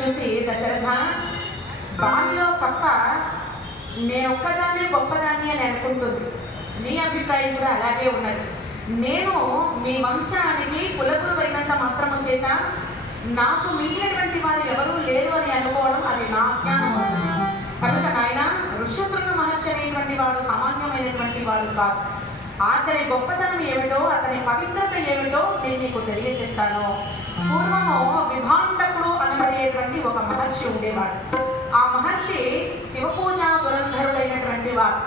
చూసి, దశరథ, బావిలో కప్ప నేనొక్కదాన్నే గొప్పదాన్ని అని అనుకుంటుంది. నీ అభిప్రాయం కూడా అలాగే ఉన్నది. నేను మీ వంశానికి కులగురువైనంత మాత్రము చేత నాకు మించినటువంటి వారు ఎవరూ లేరు అని అనుకోవడం అది నా అజ్ఞానం. కనుక నాయన, ఋష్యశృంగ మహర్షి అనేటువంటి వాడు సామాన్యమైనటువంటి వాడు కాదు. అతని గొప్పతనం ఏమిటో, అతని పవిత్రత ఏమిటో నేను నీకు తెలియజేస్తాను. పూర్వము విభాండకుడు అనబడేటువంటి ఒక మహర్షి ఉండేవాడు. ఆ మహర్షి శివపూజా దురంధరుడైనటువంటి వాడు.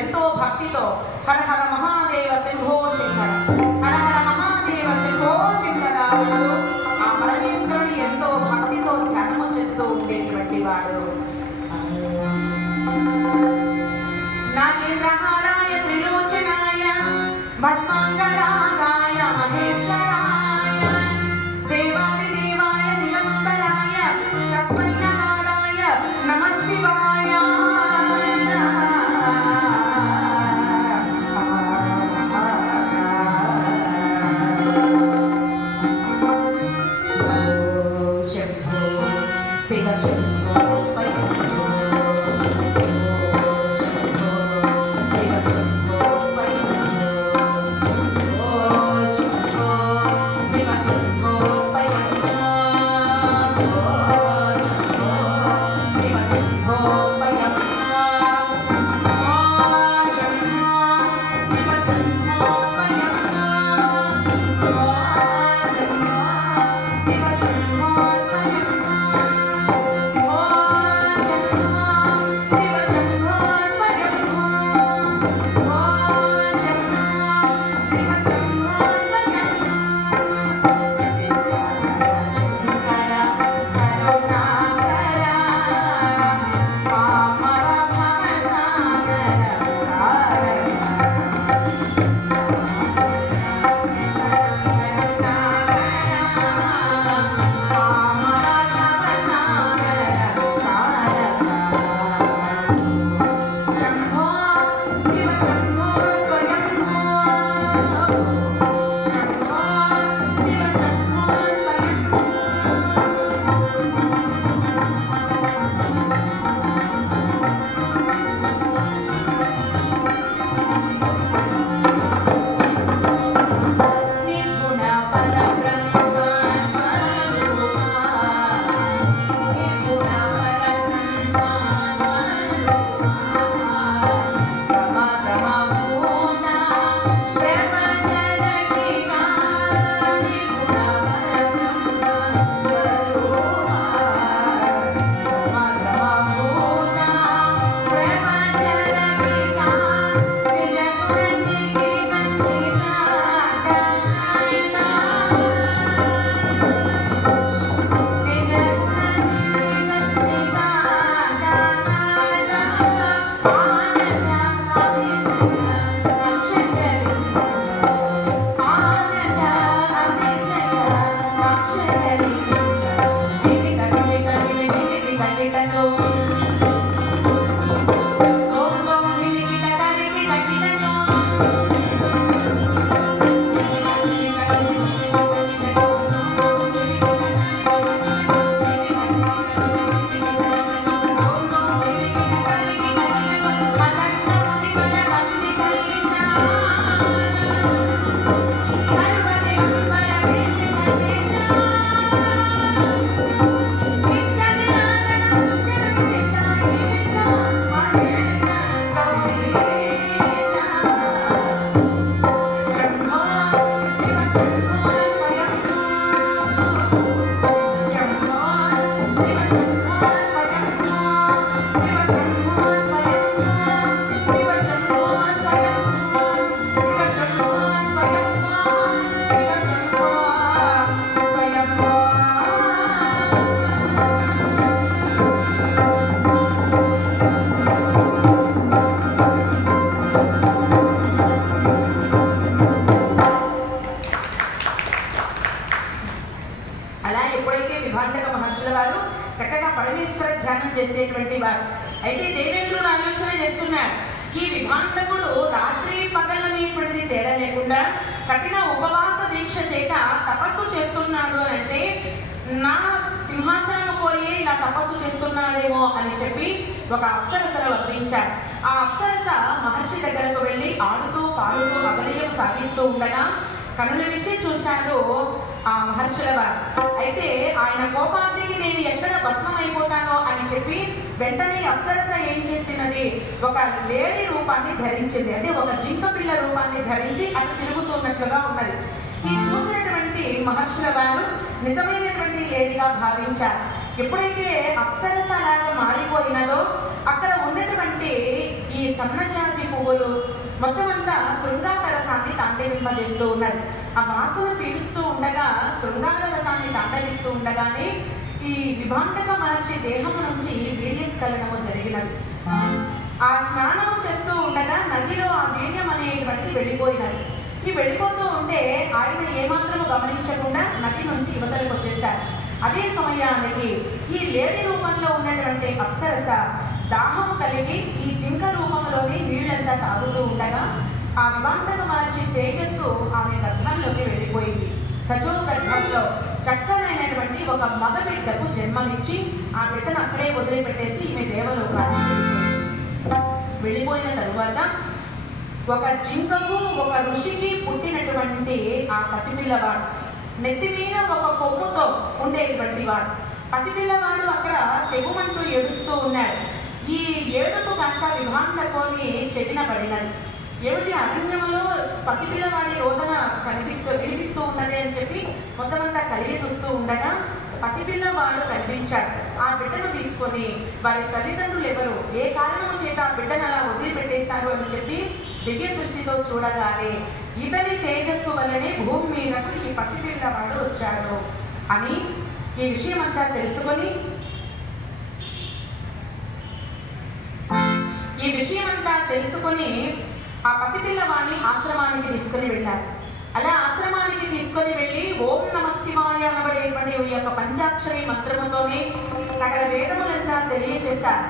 ఎంతో భక్తితో హర హర మహాదేవ శంభో శంకర, హర హర మహాదేవ శంభో శంకర అంటూ ఆ పరమేశ్వరుని ఎంతో భక్తితో ధ్యానము చేస్తూ ఉండేటువంటి వాడు. నాగేంద్రహారాయ త్రిలోచనాయ భస్మాంగరాగాయ మహేశ్వరాయ దేవాదిదేవాయ నిలంబరాయ తస్మై నకారాయ నమః శివాయ. శంభో శివ శంభో స్వయం చేసేటువంటి వారు. అయితే దేవేంద్రుడు ఆలోచన చేస్తున్నాడు, ఈ విభాండకుడు రాత్రి పగలనేటువంటిది తేడా లేకుండా కఠిన ఉపవాస దీక్ష చేత తపస్సు చేస్తున్నాడు అని అంటే, నా సింహాసనం కోరే తపస్సు చేస్తున్నాడేమో అని చెప్పి ఒక అప్సరసను పంపించాడు. ఆ అప్సరస మహర్షి దగ్గరకు వెళ్ళి ఆడుతూ పాడుతూ అభినయం సాగిస్తూ ఉండగా కనులు విచ్చి చూశారు ఆ మహర్షుల వారు. అయితే ఆయన కోపాగ్నికి నేను ఎక్కడ భస్మమైపోతానో అని చెప్పి వెంటనే అప్సరస ఏం చేసినది, ఒక లేడీ రూపాన్ని ధరించింది. అంటే ఒక జింక పిల్ల రూపాన్ని ధరించి అటు తిరుగుతున్నట్లుగా ఉన్నది. ఈ చూసినటువంటి మహర్షుల వారు నిజమైనటువంటి లేడీగా భావించారు. ఎప్పుడైతే అప్సరస లాగా మారిపోయినదో అక్కడ ఉన్నటువంటి ఈ సన్నజాజి పువ్వులు మొత్తం అంతా శృంగార రసాన్ని తాండవింపజేస్తూ ఉన్నది. ఆ వాసన పీలుస్తూ ఉండగా శృంగార రసాన్ని తాండవిస్తూ ఉండగానే ఈ విభాండక మహర్షి దేహం నుంచి వీర్యస్ఖలనము జరిగినది. ఆ స్నానము చేస్తూ ఉండగా నదిలో ఆ వీర్యం అనేటువంటి వెళ్ళిపోయినది. ఈ వెళ్ళిపోతూ ఉంటే ఆయన ఏమాత్రము గమనించకుండా నది నుంచి యువతలకు వచ్చేశారు. అదే సమయానికి ఈ లేడీ రూపంలో ఉన్నటువంటి అప్సరస దాహము కలిగి ఈ జింక రూపంలోని నీళ్లంతా తాగుతూ ఉండగా ఆ విభాండక మహర్షి తేజస్సు ఆమె గర్భంలోకి వెళ్ళిపోయింది. సజో గర్భంలో చక్కనైనటువంటి ఒక మగ బిడ్డకు జన్మనిచ్చి ఆ బిడ్డను అక్కడే వదిలిపెట్టేసి ఈమె దేవలోకానికి వెళ్ళిపోయిన తరువాత ఒక జింకకు ఒక ఋషికి పుట్టినటువంటి ఆ పసిపిల్లవాడు నెత్తి మీద ఒక కొమ్ముతో ఉండేటువంటి వాడు. పసిపిల్లవాడు అక్కడ తెగుమంటూ ఏడుస్తూ ఉన్నాడు. ఈ ఏడుపు కాస్త విభాండకోని చెవిన పడినది. ఏమిటి అరణ్యంలో పసిపిల్లవాడి రోదన వినిపిస్తూ ఉన్నది అని చెప్పి మొత్తం అంతా కలిగి చూస్తూ ఉండగా పసిపిల్లవాడు కనిపించాడు. ఆ బిడ్డను తీసుకొని వారి తల్లిదండ్రులు ఎవరు, ఏ కారణం చేత ఆ బిడ్డను అలా వదిలిపెట్టేశారు అని చెప్పి దివ్య దృష్టితో చూడగానే ఇతని తేజస్సు వల్లనే భూమి మీదకు ఈ పసిపిల్లవాడు వచ్చాడు అని ఈ విషయం అంతా తెలుసుకొని ఆ పసిపిల్లవాడిని ఆశ్రమానికి తీసుకుని వెళ్ళారు. అలా ఆశ్రమానికి తీసుకొని వెళ్ళి ఓం నమః శివాయ అనబడేటువంటి ఈ యొక్క పంచాక్షరి మంత్రముతోనే సకల వేదములంతా తెలియచేశారు.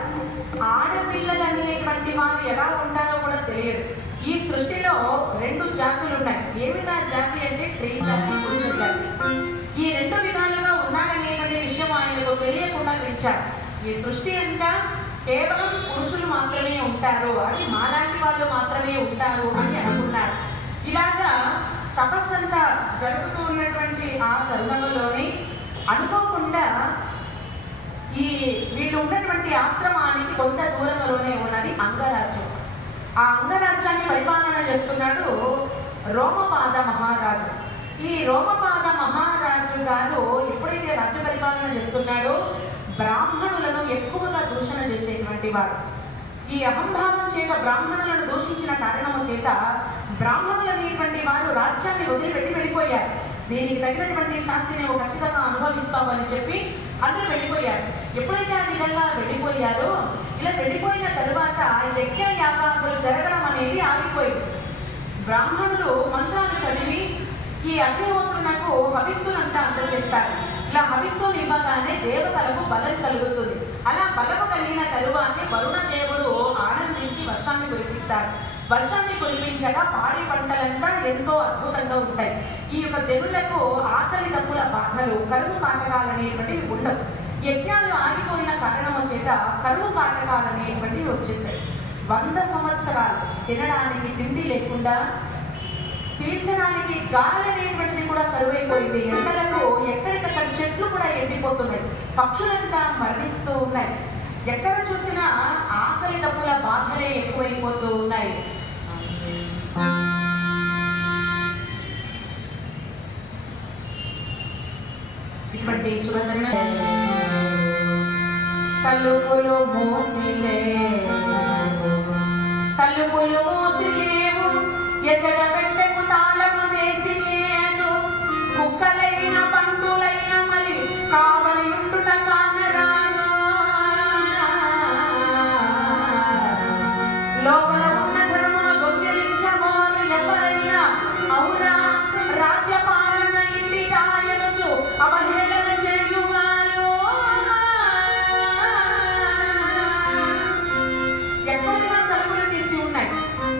ఆడపిల్లలు అనేటువంటి వారు ఎలా ఉంటారో కూడా తెలియదు. ఈ సృష్టిలో రెండు జాతులు ఉన్నాయి. ఏమిటా జాతి అంటే స్త్రీ జాతి, పురుష జాతి. ఈ రెండు విధాలుగా ఉన్నారనేటువంటి విషయం ఆయనకు తెలియకుండా పెంచారు. ఈ సృష్టి అంతా కేవలం పురుషులు మాత్రమే ఉంటారు, అది మాలాంటి వాళ్ళు మాత్రమే ఉంటారు అని అనుకున్నారు. ఇలాగా తపస్సంతా జరుగుతూ ఉన్నటువంటి ఆ తరుణంలోనే అనుకోకుండా ఈ వీళ్ళు ఉన్నటువంటి ఆశ్రమానికి కొంత దూరంలోనే ఉన్నది అంగరాజ్యం. ఆ అంగరాజ్యాన్ని పరిపాలన చేస్తున్నాడు రోమపాద మహారాజు. ఈ రోమపాద మహారాజు గారు ఎప్పుడైతే రాజ్య పరిపాలన చేస్తున్నాడో బ్రాహ్మణులను ఎక్కువగా దూషణ చేసేటువంటి వాడు. ఈ అహంభావం చేత బ్రాహ్మణులను దూషించిన కారణము చేత బ్రాహ్మణులు అనేటువంటి వారు రాజ్యాన్ని వదిలిపెట్టి వెళ్ళిపోయారు. దీనికి తగినటువంటి శాస్త్రిని ఖచ్చితంగా అనుభవిస్తామని చెప్పి అందరూ వెళ్ళిపోయారు. ఎప్పుడైతే ఆ విధంగా వెళ్ళిపోయారో ఇలా వెళ్ళిపోయిన తరువాత యజ్ఞ యాగాదులు జరగడం అనేది ఆగిపోయింది. బ్రాహ్మణులు మంత్రాలు చదివి ఈ అగ్నిహోత్రునకు హవిస్సునంతా అందజేస్తారు. ఇలా హవిస్సును ఇవ్వగానే దేవతలకు బలం కలుగుతుంది. అలా బలము కలిగిన తరువాతే వరుణ దేవుడు ఆనందించి వర్షాన్ని కురిపిస్తాడు. వర్షాన్ని కురిపించగా పాడి పంటలంతా ఎంతో అద్భుతంగా ఉంటాయి. ఈ యొక్క జనులకు ఆకలి దప్పుల బాధలు, కరువు కాటకాలు అనేటువంటివి ఉండవు. యజ్ఞాలు ఆగిపోయిన కారణము చేత కరువు కాటకాలు అనేటువంటివి వచ్చేసాయి. 100 సంవత్సరాలు తినడానికి తిండి లేకుండా, పీల్చడానికి గాలి అనేటువంటిది కూడా కరువైపోయింది. ఎండలకు ఎక్కడికక్కడ చెట్లు కూడా ఎండిపోతున్నాయి, పక్షులంతా మరణిస్తూ ఉన్నాయి. ఎక్కడ చూసినా ఆకలి దప్పుల బాధలే ఎక్కువైపోతూ ఉన్నాయి. ఇటువంటి సుగంధ తలుపులు మూసిలేవు, ఎజడ పెట్టకు తాళము వేసి లేదు. కుక్కలైన పంటులైన మరి కావలి ఉండుట కానరాదు. లోపల ఉన్న ధర్మము దొంగిలించబోరు ఎవరైనా. అవునా రాజ్యపాలన ఇంటి దాయనుచు అవహేళన చేయువారు. ఎక్కడైనా తలుపులు తీసి ఉన్నాయి.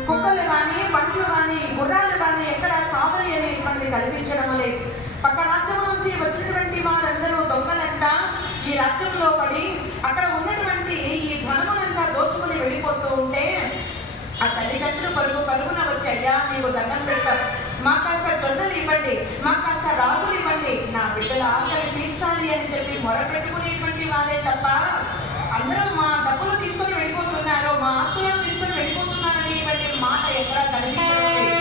కుక్కలు కానీ, పండ్లు కానీ, గుర్రాలు కానీ ఎక్కడ ఈ రాజ్యంలో పడి అక్కడ ఉన్నటువంటి ఈ ధనమునంతా దోచుకుని వెళ్ళిపోతూ ఉంటే ఆ తల్లిదండ్రులు పరుగున వచ్చి, అయ్యా మీకు దండం పెడతారు, మాకు కాస్త జొన్నలు ఇవ్వండి, మాకు కాస్త రాగులు ఇవ్వండి, నా బిడ్డల ఆకలి తీర్చాలి అని చెప్పి మొరపెట్టుకునేటువంటి వాళ్ళే తప్ప అందరూ మా డబ్బులు తీసుకొని వెళ్ళిపోతున్నారు, మా ఆస్తులను తీసుకొని వెళ్ళిపోతున్నారు అనేటువంటి మాట ఎక్కడా కనిపించలేదు.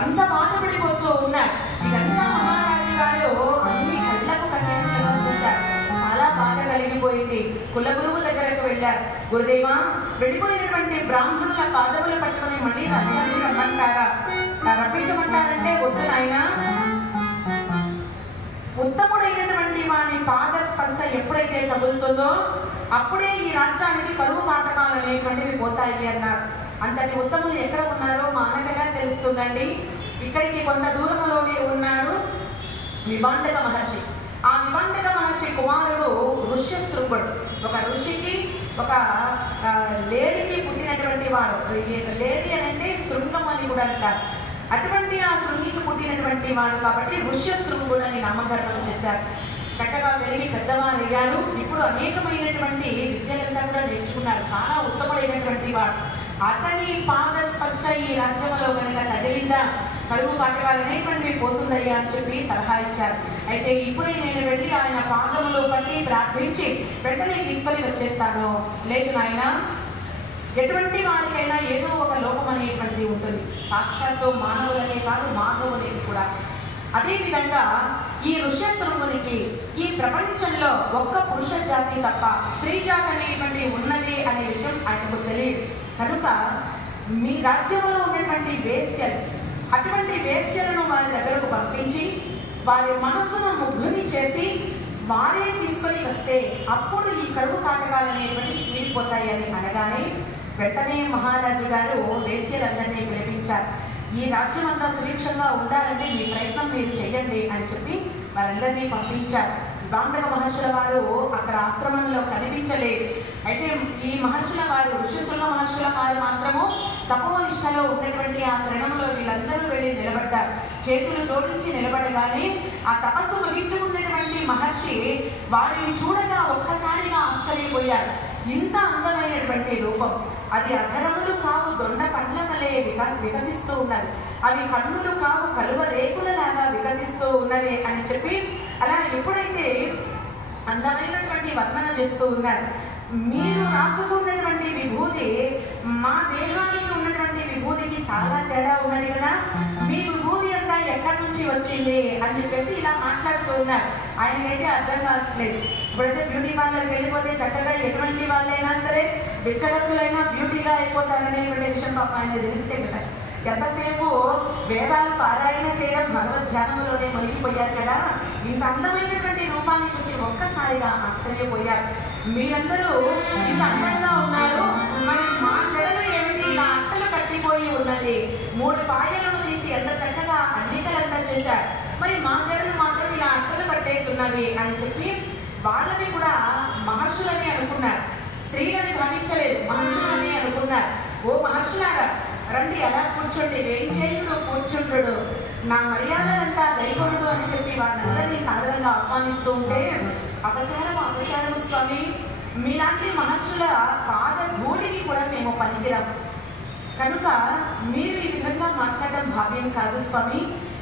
అంత బాధపడిపోతూ ఉన్నారు. ఇదంతా మహారాజు గారు అన్ని కళ్ళకు కట్టినట్లుగా చూశారు. చాలా బాధ కలిగిపోయింది. కులగురువు దగ్గరకు వెళ్ళారు. గురుదేవా, వెళ్ళిపోయినటువంటి బ్రాహ్మణుల పాదములు పట్టుకుని మళ్ళీ రాజ్యానికి రమ్మంటారా, రప్పించమంటారంటే వద్దు నాయనా, ఉత్తముడైనటువంటి వాని పాద స్పర్శ ఎప్పుడైతే తగులుతుందో అప్పుడే ఈ రాజ్యానికి కరువు కాటకాలు అనేటువంటివి పోతాయి అన్నారు. అంతటి ఉత్తములు ఎక్కడ ఉన్నారో మానకగా తెలుస్తుందండి. ఇక్కడికి కొంత దూరంలోనే ఉన్నాడు విభాండక మహర్షి. ఆ విభాండక మహర్షి కుమారుడు ఋష్యశృంగుడు. ఒక ఋషికి ఒక లేడీకి పుట్టినటువంటి వాడు. లేడీ అంటే శృంగం అని కూడా అంటారు. అటువంటి ఆ శృంగికి పుట్టినటువంటి వాడు కాబట్టి ఋష్యశృంగుడు అని నామకరణం చేశారు. చక్కగా పెరిగి పెద్దవారయ్యారు. ఇప్పుడు అనేకమైనటువంటి విద్యలంతా కూడా నేర్చుకున్నారు. చాలా ఉత్తముడైనటువంటి వాడు. అతని పాద స్పర్శ ఈ రాజ్యంలో కనుక తగిలిందా కరువు కాటకాలు అనేటువంటివి పోతుందయ్యా అని చెప్పి సలహా ఇచ్చారు. అయితే ఇప్పుడే నేను వెళ్ళి ఆయన పాదములో పట్టి ప్రార్థించి వెంటనే తీసుకొని వచ్చేస్తాను. లేదు నాయన, ఎటువంటి వారికైనా ఏదో ఒక లోపం అనేటువంటిది ఉంటుంది. సాక్షాత్తు మానవులనే కాదు, మానవులనేది కూడా. అదేవిధంగా ఈ ఋష్యశృంగునికి ఈ ప్రపంచంలో ఒక్క పురుష జాతి తప్ప స్త్రీ జాతి అనేటువంటి ఉన్నది అనే విషయం ఆయనకు తెలియదు. కనుక మీ రాజ్యంలో ఉన్నటువంటి వేశ్యలు, అటువంటి వేశ్యలను వారి దగ్గరకు పంపించి వారి మనసును ముగ్గుని చేసి వారే తీసుకొని వస్తే అప్పుడు ఈ కరువు కాటకాలు అనేటువంటివి తీరిపోతాయి అని అనగానే వెంటనే మహారాజు గారు వేశ్యలందరినీ పిలిపించారు. ఈ రాజ్యం అంతా సుభిక్షంగా ఉండాలంటే మీ ప్రయత్నం మీరు చేయండి అని చెప్పి వారందరినీ పంపించారు. విభాండక మహర్షుల వారు అక్కడ ఆశ్రమంలో కనిపించలేదు. అయితే ఈ మహర్షుల వారు, ఋష్యశృంగ మహర్షుల వారు మాత్రము తపోనిష్టలో ఉన్నటువంటి ఆ తరుణంలో వీళ్ళందరూ వెళ్ళి నిలబడ్డారు. చేతులు జోడించి నిలబడగానే ఆ తపస్సు ముగించుకున్నటువంటి మహర్షి వారిని చూడగా ఒక్కసారిగా ఆశ్చర్యపోయారు. ఇంత అందమైనటువంటి రూపం, అది అధరములు కావు దొండ పండ్ల వలె వికసిస్తూ ఉన్నది, అవి కన్నులు కావు కలువ రేకులలాగా వికసిస్తూ ఉన్నవి అని చెప్పి అలా ఎప్పుడైతే అందమైనటువంటి వర్ణన చేస్తూ ఉన్నారు. మీరు రాసుకున్నటువంటి విభూతి మా దేహానికి ఉన్నటువంటి విభూతికి చాలా తేడా ఉన్నది కదా, మీ విభూతి అంతా ఎక్కడి నుంచి వచ్చింది అని చెప్పేసి ఇలా మాట్లాడుతూ ఉన్నారు. ఆయనకైతే అర్థం కావట్లేదు. ఇప్పుడైతే బ్యూటీ పార్లర్కి వెళ్ళిపోతే చక్కగా ఎటువంటి వాళ్ళైనా సరే బిచ్చగత్తులైనా బ్యూటీగా అయిపోతారనేటువంటి విషయం పాప ఆయన తెలిస్తే కదా. ఎంతసేపు వేదాలు పారాయణ చేయడం భగవద్ ధ్యానంలోనే మునిగిపోయారు కదా, ఇంత అందమైనటువంటి రూపాన్ని చూసి ఒక్కసారిగా ఆశ్చర్యపోయారు. మీరందరూ ఇంత అందంగా ఉన్నారు, మరి మా జడలు ఏమిటి ఇలా అట్టలు కట్టిపోయి ఉన్నది, 3 పాయలను తీసి ఎంత చక్కగా అల్లికలంతా చేశారు, మరి మా జడలు మాత్రం ఇలా అట్టలు కట్టేసి ఉన్నవి అని చెప్పి వాళ్ళని కూడా మహర్షులని అనుకున్నారు. స్త్రీలని భావించలేదు, మహర్షులని అనుకున్నారు. ఓ మహర్షులారా రండి, అలా కూర్చోండి, వేయించేయుడు కూర్చుంటుడు, నా మర్యాదలంతా గైకొండు అని చెప్పి వారందరినీ సాధారణంగా ఆహ్వానిస్తూ ఉంటే అపచారము స్వామి, మీలాంటి మహర్షుల పాద ధూళికి కూడా మేము పనికిరాం, కనుక మీరు ఈ విధంగా మాట్లాడడం భావ్యం కాదు స్వామి.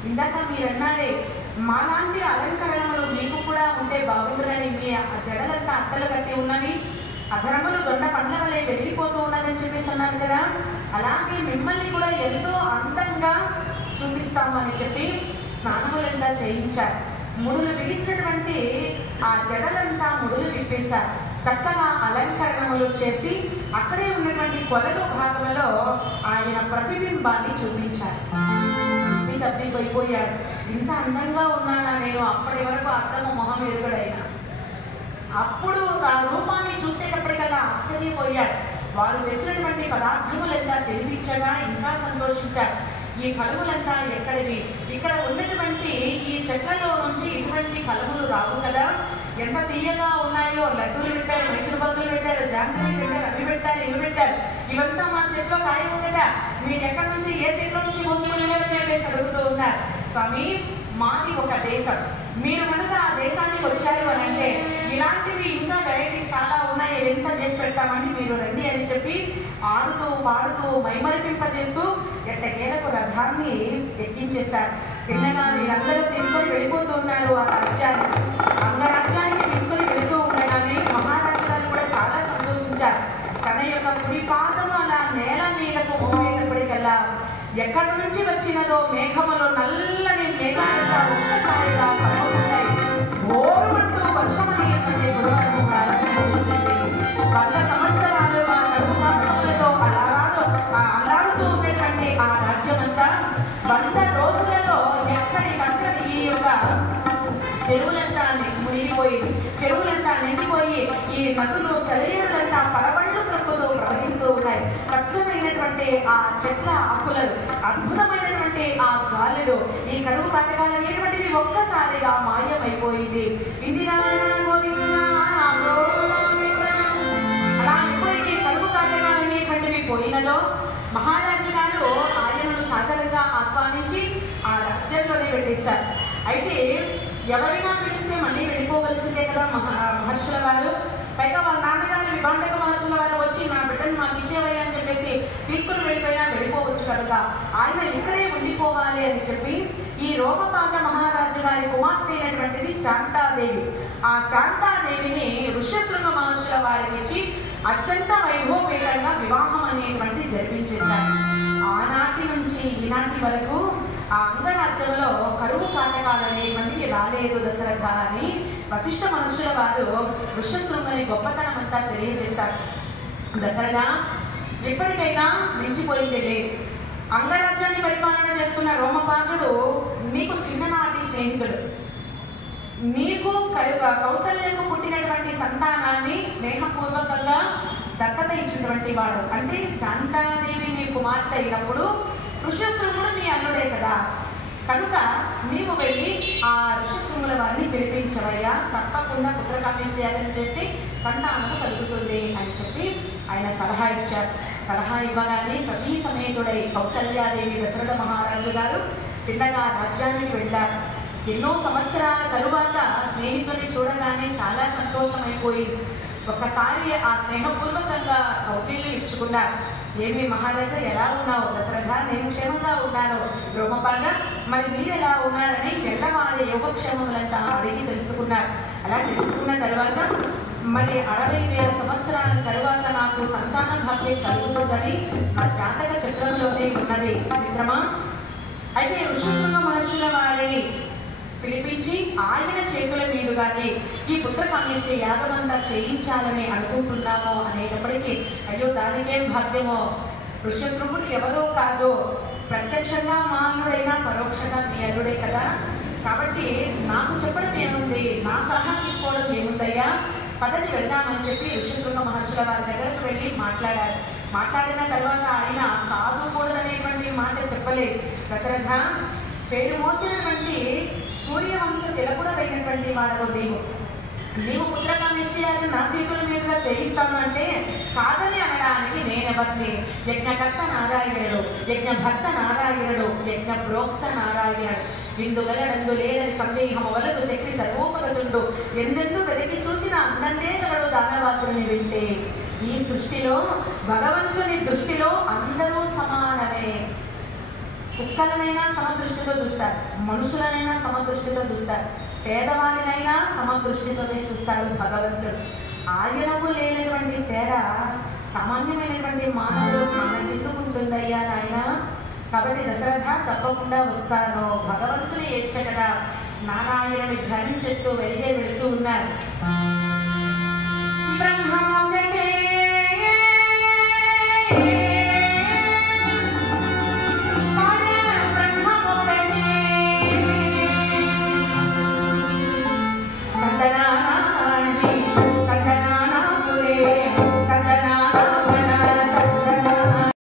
ఇందాక మీరన్నారే మాలాంటి అలంకరణలు మీకు కూడా ఉంటే బాగుంటుందని, మీ జడలంతా అట్టలు కట్టి ఉన్నవి, అధరములు దొండ పండ్ల వలె వెలిగిపోతూ ఉన్నదని చెప్పేసి అన్నారు కదా, అలాగే మిమ్మల్ని కూడా ఎంతో అందంగా చూపిస్తాము అని చెప్పి స్నానములంతా చేయించారు. ముడులు బిగించినటువంటి ఆ జడలంతా ముడులు విప్పేశారు. చక్కగా అలంకరణములు చేసి అక్కడే ఉన్నటువంటి కొలను భాగంలో ఆయన ప్రతిబింబాన్ని చూపించారు. తప్పిపోయాడు. ఇంత అందంగా ఉన్నానా నేను, అప్పటి వరకు అర్థము మొహం ఎరుగడైనా, అప్పుడు ఆ రూపాన్ని చూసేటప్పటికల్లా ఆశ్చర్యపోయాడు. వారు తెచ్చినటువంటి పదార్థములంతా తినిపించగా ఇంకా సంతోషించాడు. ఈ కలుములంతా ఎక్కడివి, ఇక్కడ ఉన్నటువంటి ఈ చెట్లలో నుంచి ఇటువంటి కలుములు రావు కదా, ఎంత తీయగా ఉన్నాయో, లడ్డూలు పెట్టారు, మైసూరు పలుకులు పెట్టారు, జాంగ్రీలు పెట్టారు, అవి పెట్టారు, ఇవి పెట్టారు, ఇవంతా మా చెట్లో కాయవు కదా, మీరు ఎక్కడి నుంచి ఏ చెట్ల నుంచి మోసుకునేవారని చెప్పేసి అడుగుతూ ఉన్నారు. స్వామి మాది ఒక దేశం, మీరు కనుక ఆ దేశానికి వచ్చారు అని అంటే ఇలాంటివి ఇంకా ఇదంతా చేసి పెడతామండి, మీరు రండి అని చెప్పి ఆడుతూ పాడుతూ మైమరిపింపజేస్తూ ఎట్టకేలకు రథాన్ని ఎక్కించేశారు. తిన్నగా వీరందరూ తీసుకొని వెళ్ళిపోతూ ఉన్నారు ఆ రాజ్యాన్ని. అంగరాజ్యానికి తీసుకొని వెళుతూ ఉండగానే మహారాజు గారు కూడా చాలా సంతోషించారు. తన యొక్క కుడి పాదము అలా నేల మీదకు మోపేటప్పటికల్లా ఎక్కడి నుంచి వచ్చినదో మేఘములో నల్లని మేఘాలుగా ఒక్కసారిగా పడవుతున్నాయి. ఓరుమంటూ వర్షం అనేటువంటి కురవడం ప్రారంభించేసింది. 100 సంవత్సరాలు ఆ కరువుకాటములతో అల్లాడుతూ ఉన్నటువంటి ఆ రాజ్యమంతా 100 రోజులలో ఎక్కడికక్కడ ఈ యొక్క చెరువులంతా మునిగిపోయి, చెరువులంతా నిండిపోయి, ఈ నదులు సెలయేరులంతా పరవళ్ళు త్రప్పుతూ ప్రవహిస్తూ ఉన్నాయి. పచ్చమైనటువంటి ఆ చెట్ల ఆకులలు, అద్భుతమైనటువంటి ఆ గాలులు, ఈ కరువు కాటకాలు అనేటువంటివి ఒక్కసారిగా మాయమైపోయింది. అలా ఎప్పుడైతే కరువు కాటకాలు అనేటువంటివి పోయినదో మహారాజు గారు ఆయనను సాధారణంగా ఆహ్వానించి ఆ రాజ్యంలోనే పెట్టేశారు. అయితే ఎవరైనా పిలిస్తే మళ్ళీ వెళ్ళిపోవలసిందే కదా మహర్షుల వారు. పైగా వాళ్ళ నాన్నగారు విభాండక మహర్షుల వారు వచ్చి నా బిడ్డను మాకు ఇచ్చేవయ్యా అని చెప్పేసి తీసుకుని వెళ్ళిపోయినా వెళ్ళిపోవచ్చు కనుక ఆయన ఇక్కడే ఉండిపోవాలి అని చెప్పి ఈ రోమపాద మహారాజు గారి కుమార్తె అయినటువంటిది శాంతాదేవి, ఆ శాంతాదేవిని ఋష్యశృంగ మహర్షుల వారికి ఇచ్చి అత్యంత వైభవపేతంగా వివాహం అనేటువంటి జరిపించేశారు. ఆనాటి నుంచి ఈనాటి వరకు ఆ అంగరాజ్యంలో కరువు కాటకాలు అనేటువంటివి రాలేదు దశరథ అని వశిష్ఠ మహర్షుల వారు ఋష్యశృంగని గొప్పతనం అంతా తెలియజేశారు. దశరథ ఎప్పటికైనా మించిపోయింది లేదు. అంగరాజ్యాన్ని పరిపాలన చేస్తున్న రోమపాదుడు నీకు చిన్ననాటి స్నేహితుడు. నీకు కౌసల్యకు పుట్టినటువంటి సంతానాన్ని స్నేహపూర్వకంగా దత్తత ఇచ్చినటువంటి వాడు. అంటే శాంతాదేవి నీ కుమార్తె అయినప్పుడు ఋష్యశృంగుడు నీ అల్లుడే కదా, కనుక నీవు వెళ్ళి ఆ ఋష్యశృంగుల వారిని పిలిపించవయ్యా, తప్పకుండా పుత్రకామేశ్వరి యాగం చేస్తే సంతానము కలుగుతుంది అని చెప్పి ఆయన సలహా ఇచ్చారు. సలహా ఇవ్వగానే సతీ సమేతుడై కౌసల్యాదేవి దశరథ మహారాజు గారు పిల్లగా రాజ్యానికి వెళ్ళారు. ఎన్నో సంవత్సరాల తరువాత స్నేహితుని చూడగానే చాలా సంతోషమైపోయింది. ఒక్కసారి ఆ స్నేహపూర్వకంగా కౌగిళ్ళు ఇచ్చుకున్నారు. ఏమి మహారాజా ఎలా ఉన్నావు? దశరథ నేను క్షేమంగా ఉన్నాను. రోమపాద మరి మీరు ఎలా ఉన్నారని ఎల్లవారి యోగక్షేమములంతా అడిగి తెలుసుకున్నారు. అలా తెలుసుకున్న తర్వాత మరి 60,000 సంవత్సరాల తరువాత నాకు సంతాన భాగ్యం కలుగుతుందని నా జాతక చక్రంలోనే ఉన్నది మిత్రమా. అయితే ఋష్యశృంగ మహర్షుల వారిని పిలిపించి ఆయన చేతుల మీదుగానే ఈ పుత్రకామేశ్వరి యాగమంతా చేయించాలని అనుకుంటున్నామో అనేటప్పటికీ అయ్యో దానికేం భాగ్యమో, ఋష్యశృంగుడు ఎవరో కాదు, ప్రత్యక్షంగా మా అల్లుడైనా పరోక్షంగా మీ అల్లుడే కదా, కాబట్టి నాకు చెప్పడం ఏముంది, నా సలహా తీసుకోవడం ఏముందయ్యా, పదని వెళ్దామని చెప్పి ఋష్యశృంగ మహర్షుల వారి దగ్గరకు వెళ్ళి మాట్లాడారు. మాట్లాడిన తర్వాత ఆయన కాదు కూడదనేటువంటి మాట చెప్పలేదు. దశరథ పేరు మోసినటువంటి సూర్యవంశ తిలకుడైనటువంటి వాడవు నీవు పుత్రకామేశ్వరి యాగం నా చేతుల మీదుగా చేయిస్తాను అంటే కాదని అనడానికి నేనెవరిని? యజ్ఞకర్త నారాయణుడు, యజ్ఞభర్త నారాయణుడు, యజ్ఞ ప్రోక్త నారాయణుడు, విందుగలడందు లేదని సందేహము వలదు చక్రి సర్వోపగతుండు, ఎందెందు వెతికి చూసిన అందందే గలడు దానవాకుని వింటే. ఈ సృష్టిలో భగవంతుని దృష్టిలో అందరూ సమానమే. కుక్కలనైనా సమదృష్టితో చూస్తారు, మనుషులనైనా సమదృష్టితో చూస్తారు, పేదవాడినైనా సమదృష్టితోనే చూస్తాడు భగవంతుడు. ఆయనకు లేనటువంటి తేడా సామాన్యమైనటువంటి మానవులు మనకెందుకుంటుందయ్యా నాయన. కాబట్టి దశరథ తప్పకుండా వస్తాను, భగవంతుని ఏడ్చకట నారాయణుని ధ్యానం చేస్తూ వెళ్తూ ఉన్నారు. బ్రహ్మ